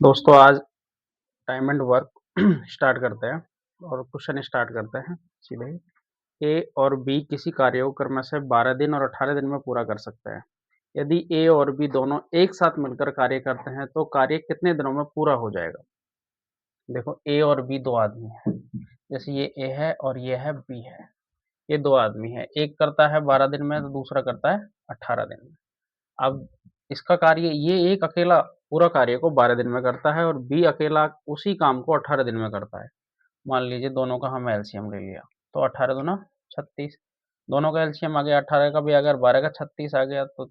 दोस्तों आज time and work start करते हैं और क्वेश्चन स्टार्ट करते हैं सीधे ही। ए और बी किसी कार्य को क्रम से 12 दिन और 18 दिन में पूरा कर सकते हैं। यदि ए और बी दोनों एक साथ मिलकर कार्य करते हैं तो कार्य कितने दिनों में पूरा हो जाएगा। देखो ए और बी दो आदमी हैं, जैसे ये ए है और ये है बी है। ये दो आदमी है, एक करता है 12 दिन में तो दूसरा करता है 18 दिन में। अब इसका कार्य ये एक अकेला पूरा कार्य को 12 दिन में करता है और बी अकेला उसी काम को 18 दिन में करता है। मान लीजिए दोनों का हम एलसीएम ले लिया तो 18 दूना 36। दोनों का एलसीएम आ गया 18 का भी, अगर 12 का 36 आ गया तो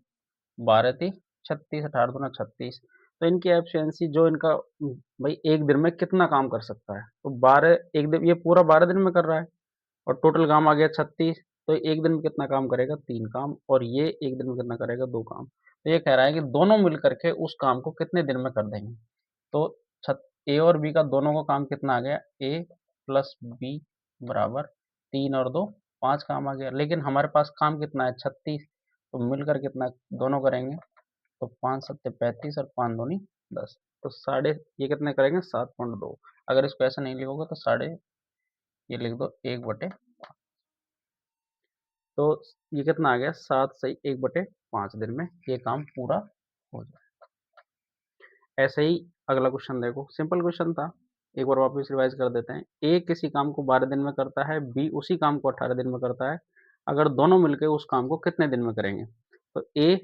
12 ती 36, 18 दूना 36। तो इनकी एफिशिएंसी जो इनका भाई एक दिन में कितना काम कर सकता है, तो 12 एक दिन ये पूरा 12 दिन में कर रहा है और टोटल काम आ गया 36। तो एक दिन में कितना काम करेगा, 3 काम, और ये एक दिन में कितना करेगा, 2 काम। तो ये कह रहा है कि दोनों मिल करके उस काम को कितने दिन में कर देंगे। तो छत ए और बी का दोनों का काम कितना आ गया, ए प्लस बी बराबर 3 और 2 5 काम आ गया। लेकिन हमारे पास काम कितना है, 36। तो मिलकर कितना दोनों करेंगे, तो 5 सत्ते 35 और 5 दूनी 10। तो साढ़े ये कितने करेंगे, 7.2। अगर इसको ऐसा नहीं लिखोगे तो साढ़े ये लिख दो 1/। तो ये कितना आ गया, 7 सही 1/5 दिन में ये काम पूरा हो जाए। ऐसे ही अगला क्वेश्चन देखो, सिंपल क्वेश्चन था, एक बार वापस रिवाइज कर देते हैं। ए किसी काम को 12 दिन में करता है, बी उसी काम को 18 दिन में करता है। अगर दोनों मिलकर उस काम को कितने दिन में करेंगे। तो ए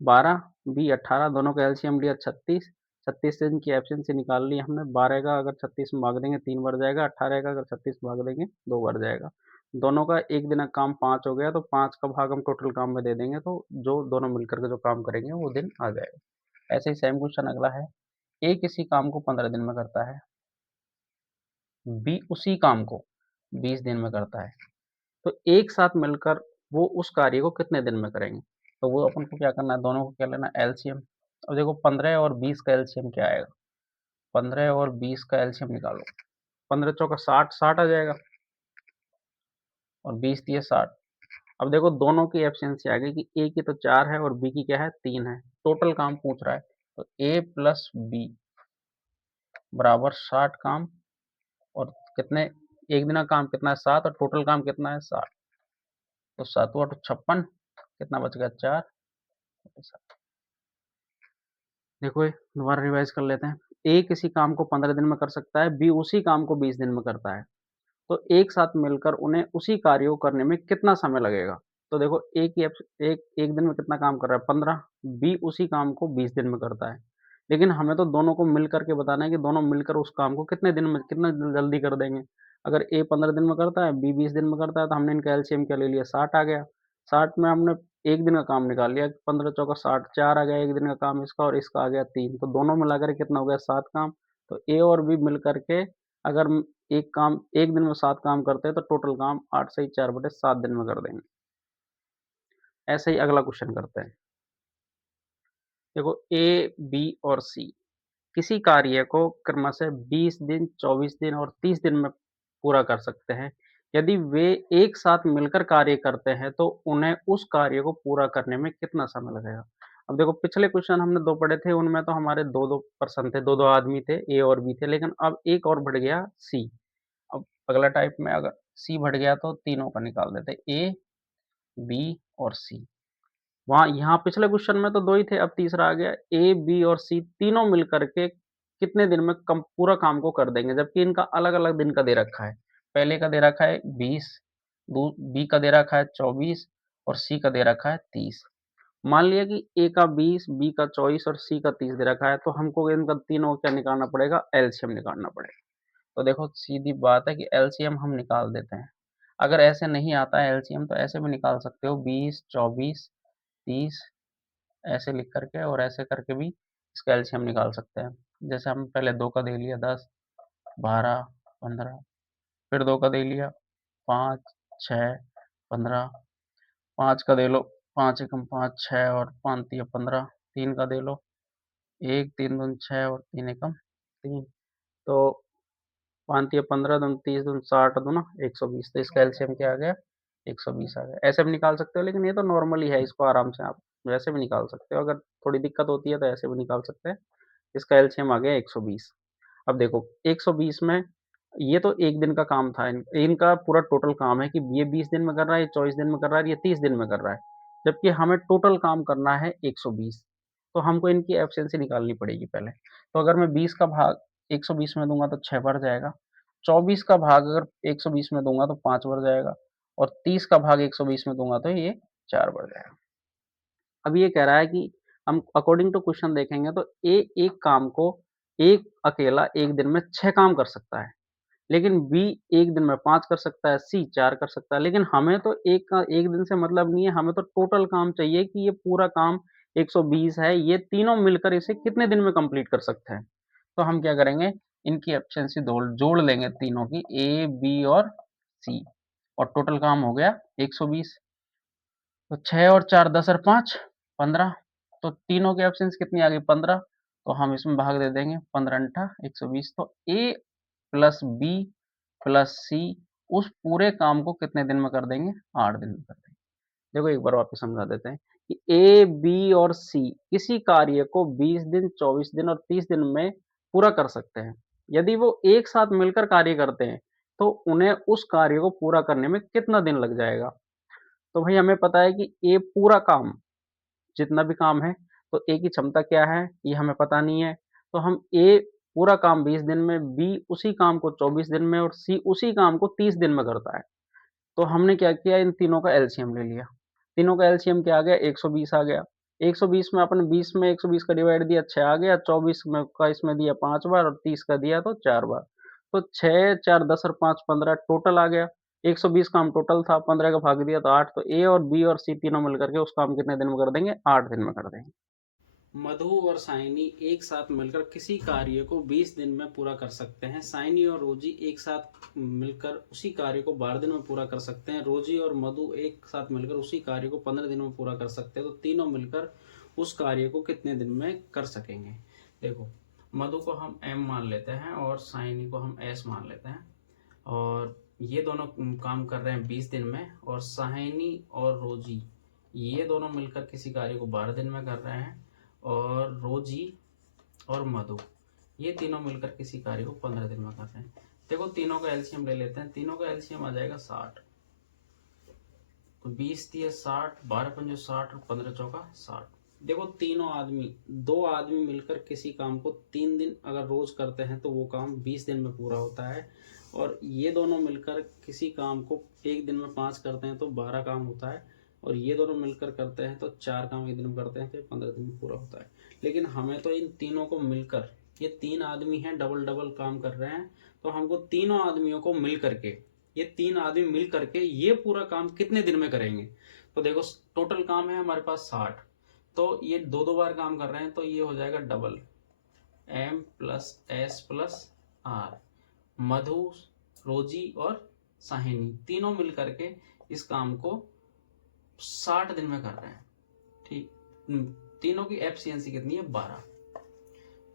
12, बी 18, दोनों का एलसीएम लिया 36। 36 दिन की एफिशिएंसी निकाल ली हमने। 12 का अगर 36 में भाग देंगे 3 बार जाएगा, 18 का अगर 36 में भाग देंगे 2 बार जाएगा। दोनों का एक दिन का काम 5 हो गया, तो 5 का भाग हम टोटल काम में दे देंगे, तो जो दोनों मिलकर के जो काम करेंगे वो दिन आ जाएगा। ऐसे ही सेम क्वेश्चन अगला है। ए किसी काम को 15 दिन में करता है, बी उसी काम को 20 दिन में करता है। तो एक साथ मिलकर वो उस कार्य को कितने दिन में करेंगे। तो वो अपन को क्या करना है, दोनों को क्या लेना, एलसीएम। अब देखो 15 और 20 का एलसीएम क्या आएगा, 15 और 20 का एलसीएम निकालो। 15 चौका 60, 60 आ जाएगा, और 20 दिए 60। अब देखो दोनों की एफिशिएंसी आ गई कि ए की तो 4 है और बी की क्या है, 3 है। टोटल काम पूछ रहा है, तो ए प्लस बी बराबर 60 काम, और कितने एक दिन का काम कितना है, 7, और टोटल काम कितना है 60। तो 7 8 56, कितना बच गया, 4। देखो ये दोबारा रिवाइज कर लेते हैं। ए किसी काम को 15 दिन में कर सकता है, बी उसी काम को 20 दिन में करता है। तो एक साथ मिलकर उन्हें उसी कार्य को करने में कितना समय लगेगा। तो देखो एक दिन में कितना काम कर रहा है, 15। बी उसी काम को 20 दिन में करता है। लेकिन हमें तो दोनों को मिल करके बताना है कि दोनों मिलकर उस काम को कितने दिन में कितना जल्दी कर देंगे। अगर ए 15 दिन में करता है, बी 20 दिन में करता है, तो हमने इनका एलसीएम क्या ले लिया, 60 आ गया। 60 में हमने एक दिन का काम निकाल लिया, 15 चौका 60, 4 आ गया एक दिन का काम इसका, और इसका आ गया 3। तो दोनों मिलाकर कितना हो गया, 7 काम। तो ए और बी मिल करके अगर एक काम एक दिन में 7 काम करते हैं, तो टोटल काम 8 से 4/7 दिन में कर देंगे। ऐसे ही अगला क्वेश्चन करते हैं। देखो ए, बी और सी किसी कार्य को क्रमशः 20 दिन, 24 दिन और 30 दिन में पूरा कर सकते हैं। यदि वे एक साथ मिलकर कार्य करते हैं, तो उन्हें उस कार्य को पूरा करने में कितना समय लगेगा। अब देखो पिछले क्वेश्चन हमने 2 पढ़े थे, उनमें तो हमारे 2-2 पर्सन थे, 2-2 आदमी थे, ए और बी थे, लेकिन अब एक और बढ़ गया, सी। अब अगला टाइप में अगर सी बढ़ गया तो तीनों का निकाल देते, ए, बी और सी। वहाँ यहाँ पिछले क्वेश्चन में तो 2 ही थे, अब तीसरा आ गया। ए, बी और सी तीनों मिल कर के कितने दिन में कम पूरा काम को कर देंगे, जबकि इनका अलग-अलग दिन का दे रखा है। पहले का दे रखा है 20, दू बी का दे रखा है 24 और सी का दे रखा है 30। मान लिया कि ए का 20, बी का 24 और सी का 30 दे रखा है, तो हमको इनका तीनों का क्या निकालना पड़ेगा, एलसीएम निकालना पड़ेगा। तो देखो सीधी बात है कि एलसीएम हम निकाल देते हैं। अगर ऐसे नहीं आता है एलसीएम तो ऐसे भी निकाल सकते हो, 20, 24, 30 ऐसे लिख करके, और ऐसे करके भी इसका एलसीएम निकाल सकते हैं। जैसे हम पहले 2 का दे लिया 10, 12, 15, फिर 2 का दे लिया 5, 6, 15, 5 का दे लो, 5 एकम 5, 6 और 5 तिया 15, 3 का दे लो, 1, 3 दूनी 6 और 3 एकम 3। तो 5 तिया 15 दूनी 30 दूनी 60 दूना 120। तो इसका एलसीएम क्या आ गया, 120 आ गया। ऐसे भी निकाल सकते हो, लेकिन ये तो नॉर्मल ही है, इसको आराम से आप वैसे भी निकाल सकते हो। अगर थोड़ी दिक्कत होती है तो ऐसे भी निकाल सकते हैं। इसका एलसीएम आ गया 120। अब देखो 120 में ये तो 1 दिन का काम था, इनका पूरा टोटल काम है कि ये 20 दिन में कर रहा है, ये 24 दिन में कर रहा है, ये 30 दिन में कर रहा है। जबकि हमें टोटल काम करना है 120, तो हमको इनकी एफिशिएंसी निकालनी पड़ेगी पहले। तो अगर मैं 20 का भाग 120 में दूँगा तो 6 बढ़ जाएगा, 24 का भाग अगर 120 में दूँगा तो 5 बढ़ जाएगा और 30 का भाग 120 में दूँगा तो ये 4 बढ़ जाएगा। अब ये कह रहा है कि हम अकॉर्डिंग टू क्वेश्चन देखेंगे तो ए एक काम को एक अकेला 1 दिन में 6 काम कर सकता है। लेकिन बी 1 दिन में 5 कर सकता है, सी 4 कर सकता है। लेकिन हमें तो 1 दिन से मतलब नहीं है, हमें तो टोटल काम चाहिए कि ये पूरा काम 120 है, ये तीनों मिलकर इसे कितने दिन में कंप्लीट कर सकते हैं। तो हम क्या करेंगे, इनकी एफिशिएंसी जोड़ लेंगे तीनों की, ए, बी और सी, और टोटल काम हो गया 120। तो 6 और 4 10 और 5 15, तो तीनों की एफिशिएंसी कितनी आ गई 15। तो हम इसमें भाग दे देंगे 15 × 120, तो ए प्लस बी प्लस सी उस पूरे काम को कितने दिन में कर देंगे, 8 दिन में कर देंगे। देखो एक बार वापस समझा देते हैं कि ए, बी और सी किसी कार्य को 20 दिन, 24 दिन और 30 दिन में पूरा कर सकते हैं। यदि वो एक साथ मिलकर कार्य करते हैं, तो उन्हें उस कार्य को पूरा करने में कितना दिन लग जाएगा। तो भाई हमें पता है कि ए पूरा काम, जितना भी काम है, तो ए की क्षमता क्या है, ये हमें पता नहीं है। तो हम ए पूरा काम 20 दिन में, बी उसी काम को 24 दिन में और सी उसी काम को 30 दिन में करता है। तो हमने क्या किया, इन तीनों का एलसीएम ले लिया। तीनों का एलसीएम क्या आ गया, 120 आ गया। 120 में अपन 20 में 120 का डिवाइड दिया 6 आ गया, 24 में का इसमें दिया 5 बार और 30 का दिया तो 4 बार। तो 6, 4, 10 और 5 15 टोटल आ गया। 120 काम टोटल था, 15 का भाग दिया तो 8, तो ए और बी और सी तीनों मिलकर के उस काम कितने दिन में कर देंगे, 8 दिन में कर देंगे। मधु और साइनी एक साथ मिलकर किसी कार्य को 20 दिन में पूरा कर सकते हैं। साइनी और रोजी एक साथ मिलकर उसी कार्य को 12 दिन में पूरा कर सकते हैं। रोजी और मधु एक साथ मिलकर उसी कार्य को 15 दिन में पूरा कर सकते हैं। तो तीनों मिलकर उस कार्य को कितने दिन में कर सकेंगे। देखो, मधु को हम एम मान लेते हैं और साइनी को हम एस मान लेते हैं, और ये दोनों काम कर रहे हैं 20 दिन में, और साहिनी और रोजी ये दोनों मिलकर किसी कार्य को 12 दिन में कर रहे हैं, और रोजी और मधु ये तीनों मिलकर किसी कार्य को 15 दिन में कर रहे हैं। देखो तीनों का एलसीएम ले लेते हैं, तीनों का एलसीएम आ जाएगा 60। तो 20 दिए 60, 12 पंजे 60 और 15 चौका 60। देखो तीनों आदमी, दो आदमी मिलकर किसी काम को 3 दिन अगर रोज करते हैं तो वो काम 20 दिन में पूरा होता है, और ये दोनों मिलकर किसी काम को एक दिन में 5 करते हैं तो 12 काम होता है, और ये दोनों मिलकर करते हैं तो 4 काम एक दिन में करते हैं तो 15 दिन में पूरा होता है। लेकिन हमें तो इन तीनों को मिलकर, ये 3 आदमी हैं डबल डबल काम कर रहे हैं, तो हमको तीनों आदमियों को मिल करके, ये 3 आदमी मिल करके ये पूरा काम कितने दिन में करेंगे। तो देखो टोटल काम है हमारे पास 60, तो ये दो दो बार काम कर रहे हैं तो ये हो जाएगा double, M plus S plus R. Madhu, Rosy और साहिनी तीनों मिल करके इस काम को 60 दिन में कर रहे हैं। ठीक, तीनों की एफिशिएंसी कितनी है 12,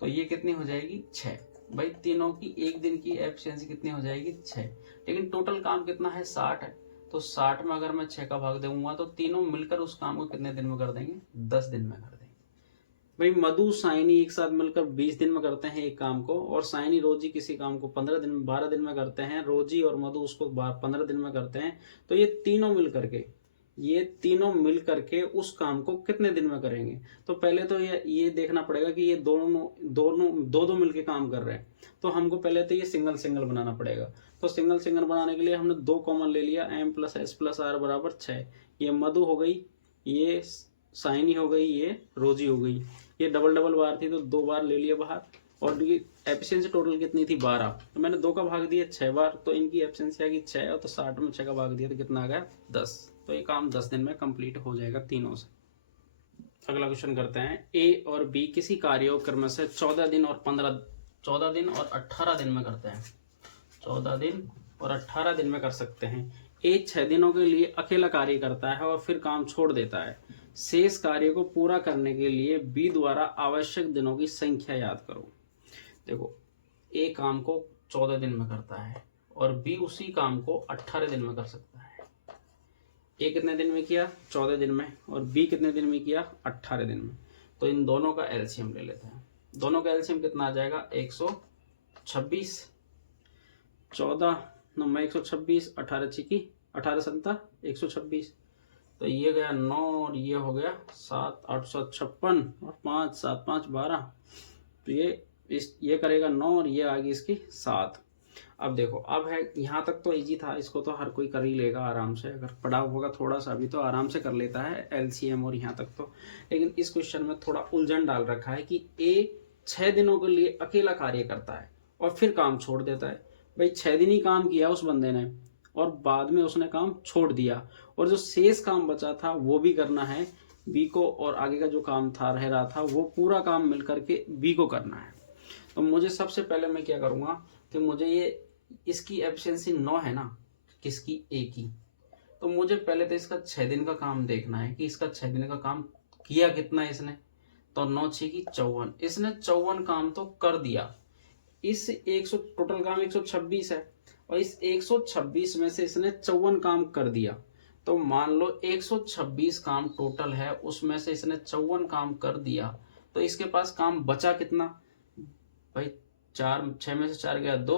तो ये कितनी हो जाएगी 6। भाई तीनों की एक दिन की एफिशिएंसी कितनी हो जाएगी 6, लेकिन टोटल काम कितना है 60 है, तो 60 में अगर मैं 6 का भाग दूंगा तो तीनों मिलकर उस काम को कितने दिन में कर देंगे, 10 दिन में कर देंगे। भाई मधु साइनी एक साथ मिलकर 20 दिन में करते हैं एक काम को, और साइनी रोजी किसी काम को 15 दिन 12 दिन में करते हैं, रोजी और मधु उसको 15 दिन में करते हैं। तो ये तीनों मिल करके, ये तीनों मिल करके उस काम को कितने दिन में करेंगे। तो पहले तो ये देखना पड़ेगा कि ये दोनों दोनों दो दो मिलके काम कर रहे हैं, तो हमको पहले तो ये सिंगल सिंगल बनाना पड़ेगा। तो सिंगल सिंगल बनाने के लिए हमने 2 कॉमन ले लिया, M plus S plus R बराबर 6। ये मधु हो गई, ये साइनी हो गई, ये रोजी हो गई। ये डबल डबल बार थी तो 2 बार ले लिया बाहर, और एफिशिएंसी टोटल कितनी थी 12, तो मैंने 2 का भाग दिया 6 बार, तो इनकी एफिशिएंसी आ गई 6, और तो 60 में 6 का भाग दिया तो कितना आ गया 10। तो ये काम 10 दिन में कंप्लीट हो जाएगा तीनों से। अगला क्वेश्चन करते हैं, ए और बी किसी कार्य क्रम से 14 दिन और 18 दिन में करते हैं। 14 दिन और 18 दिन में कर सकते हैं। ए 6 दिनों के लिए अकेला कार्य करता है और फिर काम छोड़ देता है। शेष कार्य को पूरा करने के लिए बी द्वारा आवश्यक दिनों की संख्या याद करो। देखो, ए काम को 14 दिन में करता है और बी उसी काम को 18 दिन में कर सकता है। ए कितने दिन में किया 14 दिन में, और बी कितने दिन में किया 18 दिन में। तो इन दोनों का एलसीएम ले लेते हैं। दोनों का एलसीएम कितना आ जाएगा 126, 14 9 126, 18 छिकी 18 सत्ता 126, तो ये गया 9 और ये हो गया 7, 856 और 5 7 5 12, तो ये करेगा 9 और ये आ गई इसकी 7। अब देखो, अब है यहाँ तक तो इजी था, इसको तो हर कोई कर ही लेगा आराम से, अगर पढ़ा होगा थोड़ा सा भी तो आराम से कर लेता है एलसीएम और यहाँ तक तो। लेकिन इस क्वेश्चन में थोड़ा उलझन डाल रखा है कि ए 6 दिनों के लिए अकेला कार्य करता है और फिर काम छोड़ देता है। भाई 6 दिन ही काम किया उस बंदे ने और बाद में उसने काम छोड़ दिया, और जो शेष काम बचा था वो भी करना है बी को, और आगे का जो काम था रह रहा था वो पूरा काम मिल करके बी को करना है। तो मुझे सबसे पहले मैं क्या करूँगा कि मुझे ये इसकी एफिशिएंसी 9 है ना, किसकी ए की, तो मुझे पहले तो इसका 6 दिन का काम देखना है कि इसका 6 दिन का काम किया कितना है इसने, तो 9 6 की 54, इसने 54 काम तो कर दिया। इस 100 टोटल काम 126 है और इस 126 में से इसने 54 काम कर दिया, तो मान लो 126 काम टोटल है, उसमें से इसने 54 काम कर दिया, तो इसके पास काम बचा कितना भाई, 4 6 में से 4 गया 2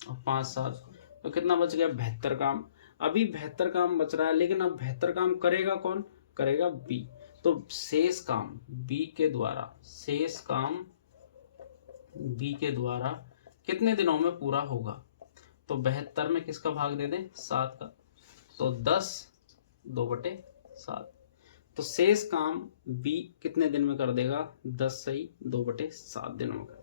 और 5 7, तो कितना बच गया 72 काम। अभी 72 काम बच रहा है, लेकिन अब 72 काम करेगा कौन, करेगा बी, तो शेष काम बी के द्वारा, शेष काम बी के द्वारा कितने दिनों में पूरा होगा, तो 72 में किसका भाग दे दें 7 का, तो 10 2/7, तो शेष काम बी कितने दिन में कर देगा 10 सही 2/7 दिनों में कर देगा।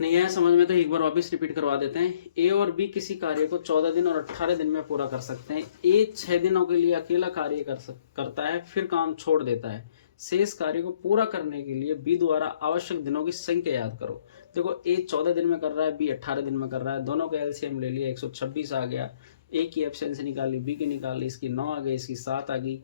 नहीं आया समझ में तो एक बार वापिस रिपीट करवा देते हैं। ए और बी किसी कार्य को 14 दिन और 18 दिन में पूरा कर सकते हैं। ए 6 दिनों के लिए अकेला कार्य करता है, फिर काम छोड़ देता है। शेष कार्य को पूरा करने के लिए बी द्वारा आवश्यक दिनों की संख्या याद करो। देखो ए 14 दिन में कर रहा है, बी 18 दिन में कर रहा है, दोनों का एलसीएम ले लिया 126 आ गया, ए की एफिशिएंसी निकाली, बी की निकाली, इसकी 9 आ गई, इसकी 7 आ गई।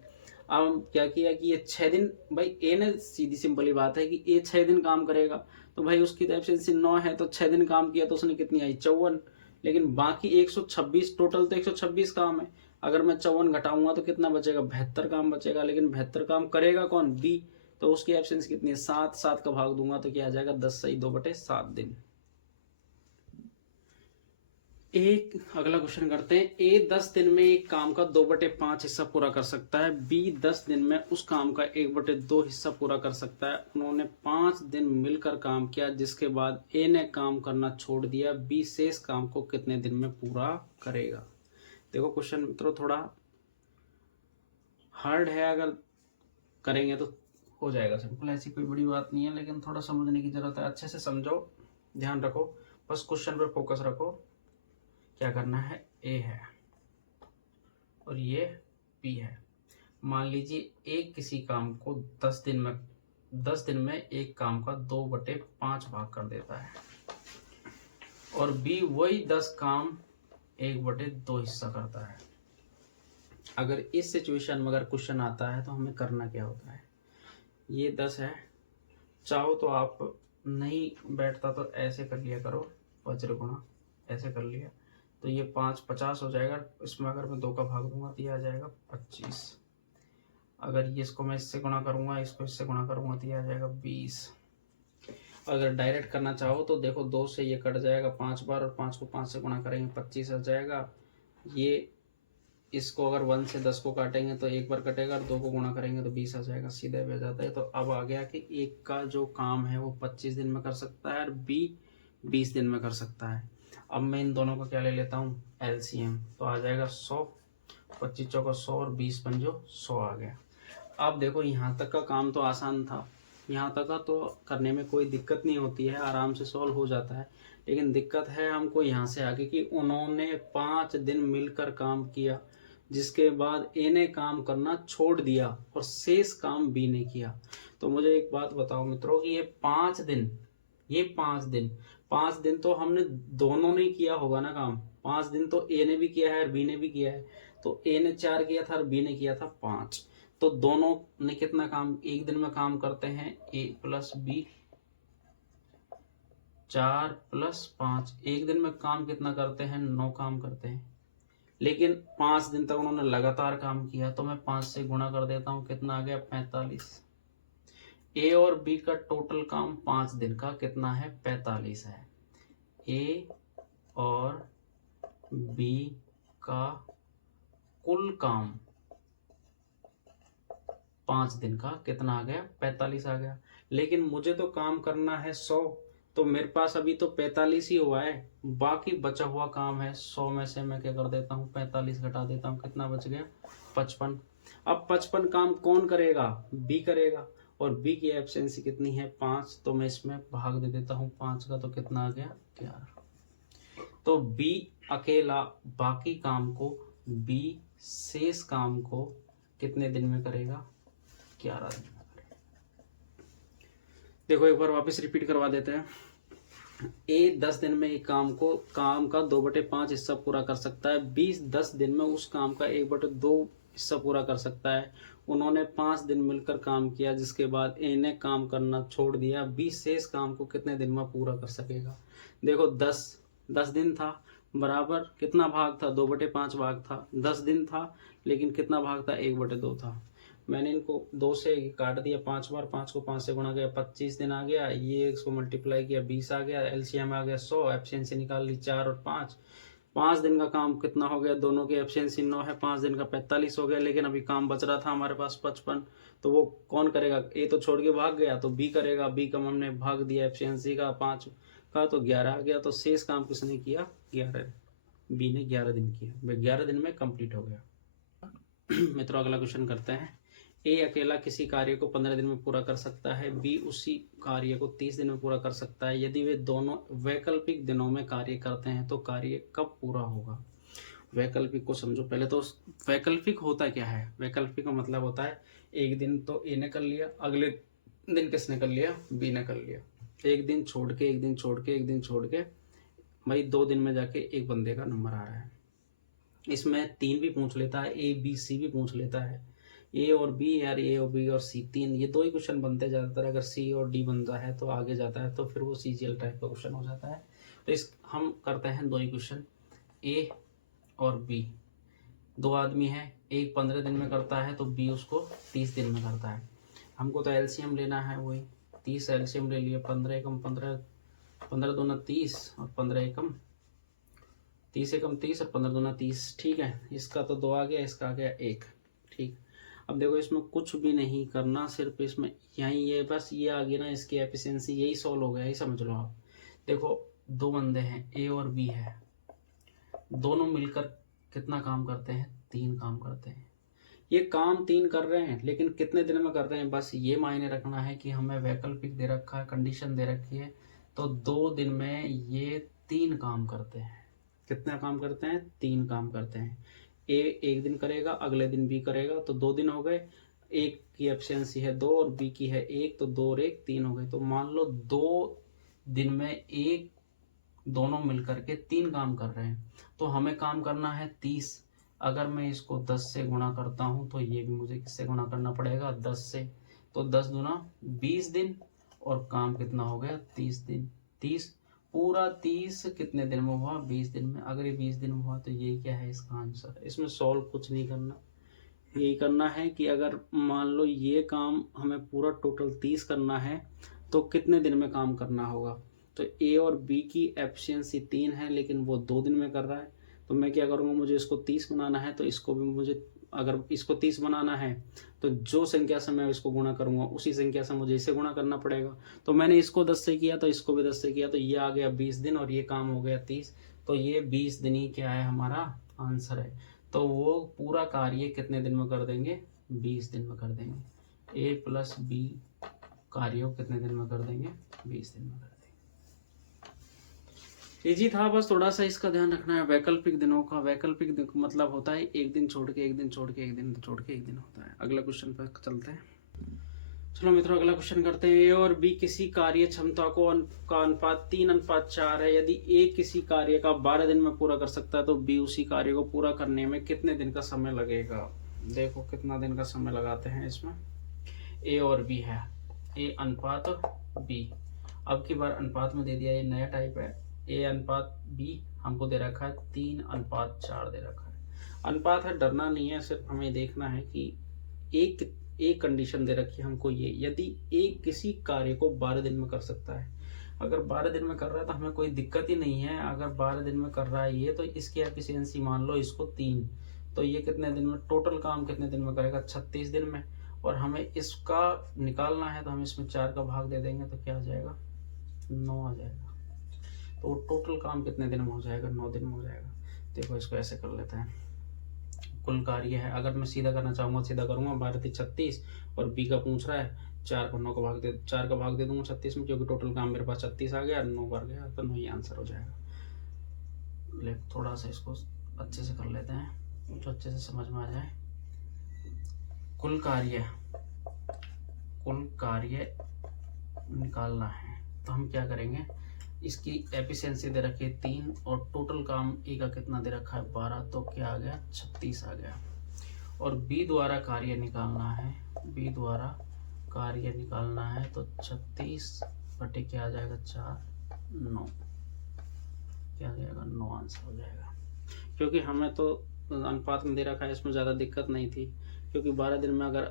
अब हम क्या किया कि ये 6 दिन, भाई ए ने सीधी सिंपली बात है कि ए 6 दिन काम करेगा, तो भाई उसकी तो एफिशिएंसी 9 है, तो 6 दिन काम किया तो उसने कितनी आई 54, लेकिन बाकी 126 टोटल तो 126 काम है, अगर मैं 54 घटाऊंगा तो कितना बचेगा 72 काम बचेगा, लेकिन 72 काम करेगा कौन बी, तो उसकी एफिशिएंसी कितनी है 7, 7 का भाग दूंगा तो क्या आ जाएगा 10 सही 2/7 दिन। एक अगला क्वेश्चन करते हैं। ए 10 दिन में एक काम का 2/5 हिस्सा पूरा कर सकता है, बी 10 दिन में उस काम का 1/2 हिस्सा पूरा कर सकता है। उन्होंने 5 दिन मिलकर काम किया, जिसके बाद ए ने काम करना छोड़ दिया, बी शेष काम को कितने दिन में पूरा करेगा। देखो क्वेश्चन मित्रों थोड़ा हार्ड है, अगर करेंगे तो हो जाएगा सिंपल, ऐसी कोई बड़ी बात नहीं है, लेकिन थोड़ा समझने की जरूरत है। अच्छे से समझो, ध्यान रखो, बस क्वेश्चन पर फोकस रखो। क्या करना है, ए है और ये बी है। मान लीजिए ए किसी काम को 10 दिन में एक काम का 2/5 भाग कर देता है, और बी वही 10 काम 1/2 हिस्सा करता है। अगर इस सिचुएशन में अगर क्वेश्चन आता है तो हमें करना क्या होता है, ये 10 है, चाहो तो आप नहीं बैठता तो ऐसे कर लिया करो, वज्रगुणा ऐसे कर लिया, तो ये 5 50 हो जाएगा। इसमें अगर मैं 2 का भाग दूंगा तो ये आ जाएगा 25। अगर ये इसको मैं इससे गुणा करूंगा, इसको इससे गुणा करूंगा तो ये आ जाएगा 20। अगर डायरेक्ट करना चाहो तो देखो 2 से ये कट जाएगा 5 बार, और 5 को 5 से गुणा करेंगे 25 आ जाएगा। ये इसको अगर 1 से 10 को काटेंगे तो 1 बार कटेगा, और 2 को गुणा करेंगे तो 20 आ जाएगा, सीधे भी आ जाता है। तो अब आ गया कि एक का जो काम है वो 25 दिन में कर सकता है और बी 20 दिन में कर सकता है। अब मैं इन दोनों का क्या ले लेता हूँ एलसीएम, तो आ जाएगा 100, 25 चौका 100 और 20 पंजो 100 आ गया। अब देखो यहाँ तक का काम तो आसान था, यहाँ तक का तो करने में कोई दिक्कत नहीं होती है, आराम से सॉल्व हो जाता है। लेकिन दिक्कत है हमको यहाँ से आगे कि उन्होंने 5 दिन मिलकर काम किया, जिसके बाद ए ने काम करना छोड़ दिया और शेष काम बी ने किया। तो मुझे एक बात बताओ मित्रों कि ये 5 दिन तो हमने दोनों ने किया होगा ना काम। 5 दिन तो ए ने भी किया है और बी ने भी किया है, तो ए ने 4 किया था और बी ने किया था 5, तो दोनों ने कितना काम एक दिन में काम करते हैं, ए प्लस बी 4 + 5, एक दिन में काम कितना करते हैं 9 काम करते हैं। लेकिन 5 दिन तक उन्होंने लगातार काम किया, तो मैं 5 से गुणा कर देता हूँ, कितना आ गया 45। ए और बी का टोटल काम 5 दिन का कितना है? 45 है। ए और बी का कुल काम 5 दिन का कितना आ गया? 45 आ गया। लेकिन मुझे तो काम करना है 100, तो मेरे पास अभी तो 45 ही हुआ है, बाकी बचा हुआ काम है 100 में से मैं क्या कर देता हूँ, 45 घटा देता हूँ, कितना बच गया? 55। अब 55 काम कौन करेगा? बी करेगा, और बी की एफिशिएंसी कितनी है? 5, तो मैं इसमें भाग दे देता हूँ 5 का, तो कितना आ गया? 11। तो बी अकेला बाकी काम को, बी शेष काम को कितने दिन में करेगा? 11 दिन में करेगा। देखो एक बार वापस रिपीट करवा देते हैं। ए 10 दिन में एक काम का 2/5 हिस्सा पूरा कर सकता है। बी 10 दिन में उस काम का 1/2 हिस्सा पूरा कर सकता है। उन्होंने 5 दिन मिलकर काम किया, जिसके बाद ए ने काम करना छोड़ दिया। बी शेष काम को कितने दिन में पूरा कर सकेगा? देखो 10 दिन था, बराबर कितना भाग था? 2/5 भाग था। 10 दिन था, लेकिन कितना भाग था? 1/2 था। मैंने इनको 2 से काट दिया 5 बार, 5 को 5 से गुणा किया, 25 दिन आ गया। ये इसको मल्टीप्लाई किया, 20 आ गया। एलसीएम आ गया 100, एफिशिएंसी निकाल ली 4 और 5। 5 दिन का काम कितना हो गया? दोनों की एफिशिएंसी 9 है, 5 दिन का 45 हो गया। लेकिन अभी काम बच रहा था हमारे पास 55, तो वो कौन करेगा? ए तो छोड़ के भाग गया, तो बी करेगा। बी का हमने भाग दिया एफिशिएंसी का 5 का, तो 11 आ गया। तो शेष काम किसने किया? 11। बी ने 11 दिन किया, 11 दिन में कंप्लीट हो गया। मित्रों अगला क्वेश्चन करते हैं। ए अकेला किसी कार्य को 15 दिन में पूरा कर सकता है। बी उसी कार्य को 30 दिन में पूरा कर सकता है। यदि वे दोनों वैकल्पिक दिनों में कार्य करते हैं तो कार्य कब पूरा होगा? वैकल्पिक को समझो पहले तो। वैकल्पिक होता क्या है? वैकल्पिक का मतलब होता है एक दिन तो ए ने कर लिया, अगले दिन किसने कर लिया? बी ने कर लिया। एक दिन छोड़ के, एक दिन छोड़ के, एक दिन छोड़ के, भाई 2 दिन में जाके एक बंदे का नंबर आ रहा है। इसमें 3 भी पूछ लेता है, ए बी सी भी पूछ लेता है। ए और बी, यार ए और बी और सी, 3 ये 2 ही क्वेश्चन बनते हैं ज़्यादातर। अगर सी और डी बनता है तो आगे जाता है, तो फिर वो सीजीएल टाइप का क्वेश्चन हो जाता है। तो इस हम करते हैं 2 ही क्वेश्चन। ए और बी 2 आदमी हैं, एक 15 दिन में करता है तो बी उसको 30 दिन में करता है। हमको तो एलसीएम लेना है, वही 30 एलसीएम ले लिया। 15 एकम 15, 15 दूना 30 और 15 एकम 30 एकम 30 और 15 दूना 30। ठीक है, इसका तो 2 आ गया, इसका आ गया 1। ठीक, अब देखो इसमें कुछ भी नहीं करना, सिर्फ इसमें यहीं ये बस ये आ गई ना, इसकी एफिशिएंसी यही सॉल्व हो गया, यही समझ लो आप। देखो 2 बंदे हैं, ए और बी है, दोनों मिलकर कितना काम करते हैं? 3 काम करते हैं। ये काम 3 कर रहे हैं, लेकिन कितने दिन में कर रहे हैं? बस ये मायने रखना है कि हमें वैकल्पिक दे रखा है, कंडीशन दे रखी है, तो 2 दिन में ये 3 काम करते हैं। कितना काम करते हैं? 3 काम करते हैं। ए एक दिन करेगा, अगले दिन बी करेगा, तो 2 दिन हो गए। एक की एफिशिएंसी है 2 और बी की है 1, तो 2 और 1 3 हो गए। तो मान लो 2 दिन में एक दोनों मिलकर के 3 काम कर रहे हैं, तो हमें काम करना है 30। अगर मैं इसको 10 से गुणा करता हूँ तो ये भी मुझे किससे गुणा करना पड़ेगा? 10 से। तो 10 दूना 20 दिन, और काम कितना हो गया? 30 दिन। 30 पूरा 30 कितने दिन में हुआ? 20 दिन में। अगर ये 20 दिन में हुआ तो ये क्या है इसका आंसर? इसमें सॉल्व कुछ नहीं करना, यही करना है कि अगर मान लो ये काम हमें पूरा टोटल 30 करना है तो कितने दिन में काम करना होगा? तो ए और बी की एफिशिएंसी 3 है, लेकिन वो 2 दिन में कर रहा है, तो मैं क्या करूँगा? मुझे इसको 30 बनाना है, तो इसको भी मुझे, अगर इसको 30 बनाना है तो जो संख्या से मैं इसको गुणा करूँगा उसी संख्या से मुझे इसे गुणा करना पड़ेगा। तो मैंने इसको 10 से किया तो इसको भी 10 से किया, तो ये आ गया 20 दिन और ये काम हो गया 30। तो ये 20 दिन ही क्या है हमारा आंसर है। तो वो पूरा कार्य कितने दिन में कर देंगे? 20 दिन में कर देंगे। ए प्लस बी कार्य को कितने दिन में कर देंगे? 20 दिन में कर देंगे। इजी था, बस थोड़ा सा इसका ध्यान रखना है वैकल्पिक दिनों का। वैकल्पिक दिन मतलब होता है एक दिन छोड़ के, एक दिन छोड़ के, एक दिन छोड़ के, एक दिन होता है। अगला क्वेश्चन पर चलते हैं। चलो मित्रों अगला क्वेश्चन करते हैं। ए और बी किसी कार्य क्षमता को का अनुपात 3:4 है। यदि ए किसी कार्य का 12 दिन में पूरा कर सकता है तो बी उसी कार्य को पूरा करने में कितने दिन का समय लगेगा? देखो कितना दिन का समय लगाते हैं इसमें। ए और बी है, ए अनुपात बी, अब की बार अनुपात में दे दिया, ये नया टाइप है। ए अनुपात बी हमको दे रखा है 3:4 दे रखा है। अनुपात है, डरना नहीं है, सिर्फ हमें देखना है कि एक एक कंडीशन दे रखी है हमको ये, यदि ए किसी कार्य को 12 दिन में कर सकता है। अगर 12 दिन में कर रहा है तो हमें कोई दिक्कत ही नहीं है। अगर 12 दिन में कर रहा है ये, तो इसकी एफिशिएंसी मान लो इसको 3, तो ये कितने दिन में, टोटल काम कितने दिन में करेगा, 36 दिन में। और हमें इसका निकालना है तो हम इसमें 4 का भाग दे देंगे तो क्या आ जाएगा, 9 आ जाएगा। तो टोटल काम कितने दिन में हो जाएगा, 9 दिन में हो जाएगा। देखो इसको ऐसे कर लेते हैं, कुल कार्य है, अगर मैं सीधा करना चाहूँगा सीधा करूँगा, 12 × 36 और बी का पूछ रहा है, 4 को 9 का भाग दे, 4 का भाग दे दूंगा 36 में, क्योंकि टोटल काम मेरे पास 36 आ गया, 9 बार गया तो 9 ही आंसर हो जाएगा। ले थोड़ा सा इसको अच्छे से कर लेते हैं जो अच्छे से समझ में आ जाए। कुल कार्य निकालना है तो हम क्या करेंगे, इसकी एफिशिएंसी दे रखी है 3 और टोटल काम ए का कितना दे रखा है 12, तो क्या आ गया 36 आ गया। और बी द्वारा कार्य निकालना है, बी द्वारा कार्य निकालना है तो 36 बटे क्या आ जाएगा 4, 9, क्या आ जाएगा 9 आंसर हो जाएगा। क्योंकि हमें तो अनुपात में दे रखा है, इसमें ज़्यादा दिक्कत नहीं थी, क्योंकि 12 दिन में अगर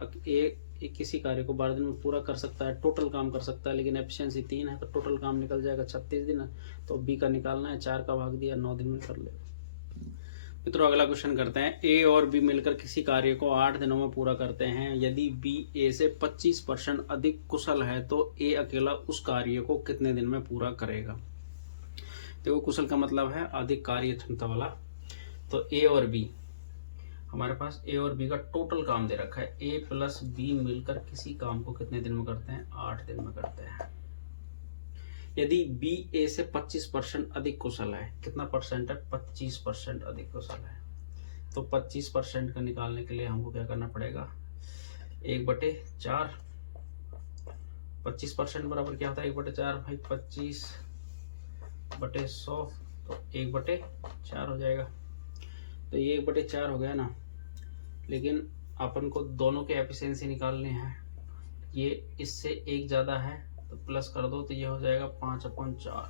किसी कार्य को 12 दिन में पूरा कर सकता है, टोटल काम कर सकता है, लेकिन एफिशिएंसी 3 है तो टोटल काम निकल जाएगा 36 दिन। तो बी का निकालना है, 4 का भाग दिया, 9 दिन में कर ले। मित्रों अगला क्वेश्चन करते हैं, ए और बी मिलकर किसी कार्य को 8 दिनों में पूरा करते हैं। यदि बी ए से 25% अधिक कुशल है तो ए अकेला उस कार्य को कितने दिन में पूरा करेगा। देखो कुशल का मतलब है अधिक कार्य क्षमता वाला। तो ए और बी, हमारे पास ए और बी का टोटल काम दे रखा है, ए प्लस बी मिलकर किसी काम को कितने दिन में करते हैं, 8 दिन में करते हैं। यदि बी ए से 25% अधिक कुशल है, कितना परसेंट है, 25% अधिक कुशल है, तो 25% का निकालने के लिए हमको क्या करना पड़ेगा, 1/4, 25% बराबर क्या होता है 1/4 भाई, 25/100, तो 1/4 हो जाएगा। तो ये 1/4 हो गया ना, लेकिन अपन को दोनों के एफिशिएंसी निकालने हैं, ये इससे एक ज़्यादा है तो प्लस कर दो, तो ये हो जाएगा 5/4,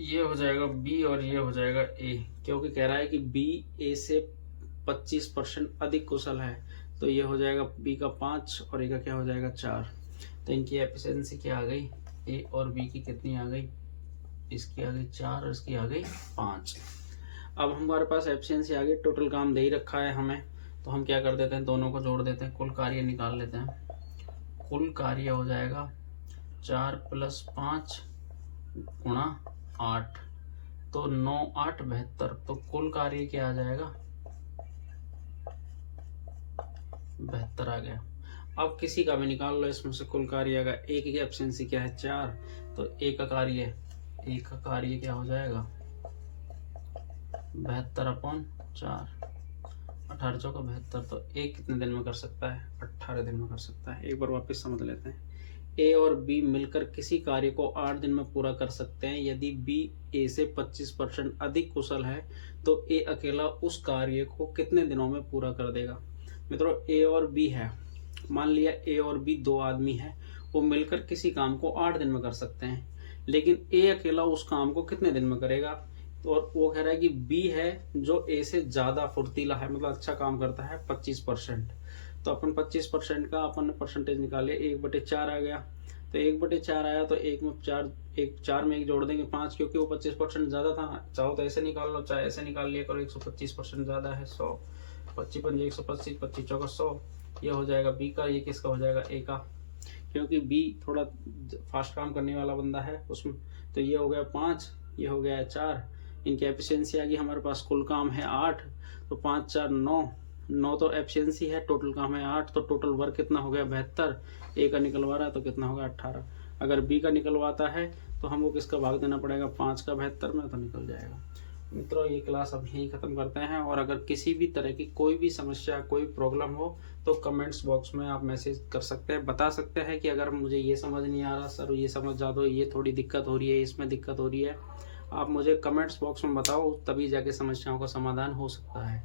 ये हो जाएगा बी और ये हो जाएगा ए, क्योंकि कह रहा है कि बी ए से 25% अधिक कुशल है, तो ये हो जाएगा बी का 5 और ए का क्या हो जाएगा 4। तो इनकी एफिशिएंसी क्या आ गई, ए और बी की कितनी आ गई, इसकी आ गई 4 और इसकी आ गई 5। अब हमारे पास एफिशिएंसी आ गई, टोटल काम दे ही रखा है हमें, तो हम क्या कर देते हैं, दोनों को जोड़ देते हैं, कुल कार्य निकाल लेते हैं। कुल कार्य हो जाएगा 4 + 5 × 8, तो 9 8 72, तो कुल कार्य क्या आ जाएगा 72 आ गया। अब किसी का भी निकाल लो इसमें से कुल कार्य आएगा, एक की एफिशिएंसी क्या है 4, तो एक का कार्य क्या हो जाएगा 72/4, 18 चौका 72, तो एक कितने दिन में कर सकता है, 18 दिन में कर सकता है। एक बार वापस समझ लेते हैं, ए और बी मिलकर किसी कार्य को 8 दिन में पूरा कर सकते हैं। यदि बी ए से 25% अधिक कुशल है तो ए अकेला उस कार्य को कितने दिनों में पूरा कर देगा। मित्रों ए और बी है, मान लिया ए और बी 2 आदमी हैं, वो मिलकर किसी काम को 8 दिन में कर सकते हैं, लेकिन ए अकेला उस काम को कितने दिन में करेगा। और वो कह रहा है कि बी है जो ए से ज़्यादा फुर्तीला है, मतलब अच्छा काम करता है 25%, तो अपन 25% का अपन परसेंटेज निकाले, 1/4 आ गया, तो 1/4 आया तो एक में 4 में 1 जोड़ देंगे 5, क्योंकि वो 25% ज़्यादा था। चाहो तो ऐसे निकाल लो, चाहे ऐसे निकाल लिया करो, 125% ज़्यादा है 100, 25 × 125, 25 चौका 100, ये हो जाएगा बी का, ये किसका हो जाएगा ए का, क्योंकि बी थोड़ा फास्ट काम करने वाला बंदा है उसमें। तो ये हो गया 5, ये हो गया 4, इनकी एफिशिएंसी आ गई हमारे पास, कुल काम है 8, तो 5 4 9 तो एफिशिएंसी है, टोटल काम है 8, तो टोटल वर्क कितना हो गया 72, ए का निकलवा रहा है तो कितना होगा 18। अगर बी का निकलवाता है तो हमको किसका भाग देना पड़ेगा 5 का 72 में, तो निकल जाएगा। मित्रों ये क्लास अब यहीं ख़त्म करते हैं, और अगर किसी भी तरह की कोई भी समस्या कोई प्रॉब्लम हो तो कमेंट्स बॉक्स में आप मैसेज कर सकते हैं, बता सकते हैं कि अगर मुझे ये समझ नहीं आ रहा सर, ये समझ जा दो, ये थोड़ी दिक्कत हो रही है, इसमें दिक्कत हो रही है, आप मुझे कमेंट्स बॉक्स में बताओ, तभी जाके समस्याओं का समाधान हो सकता है।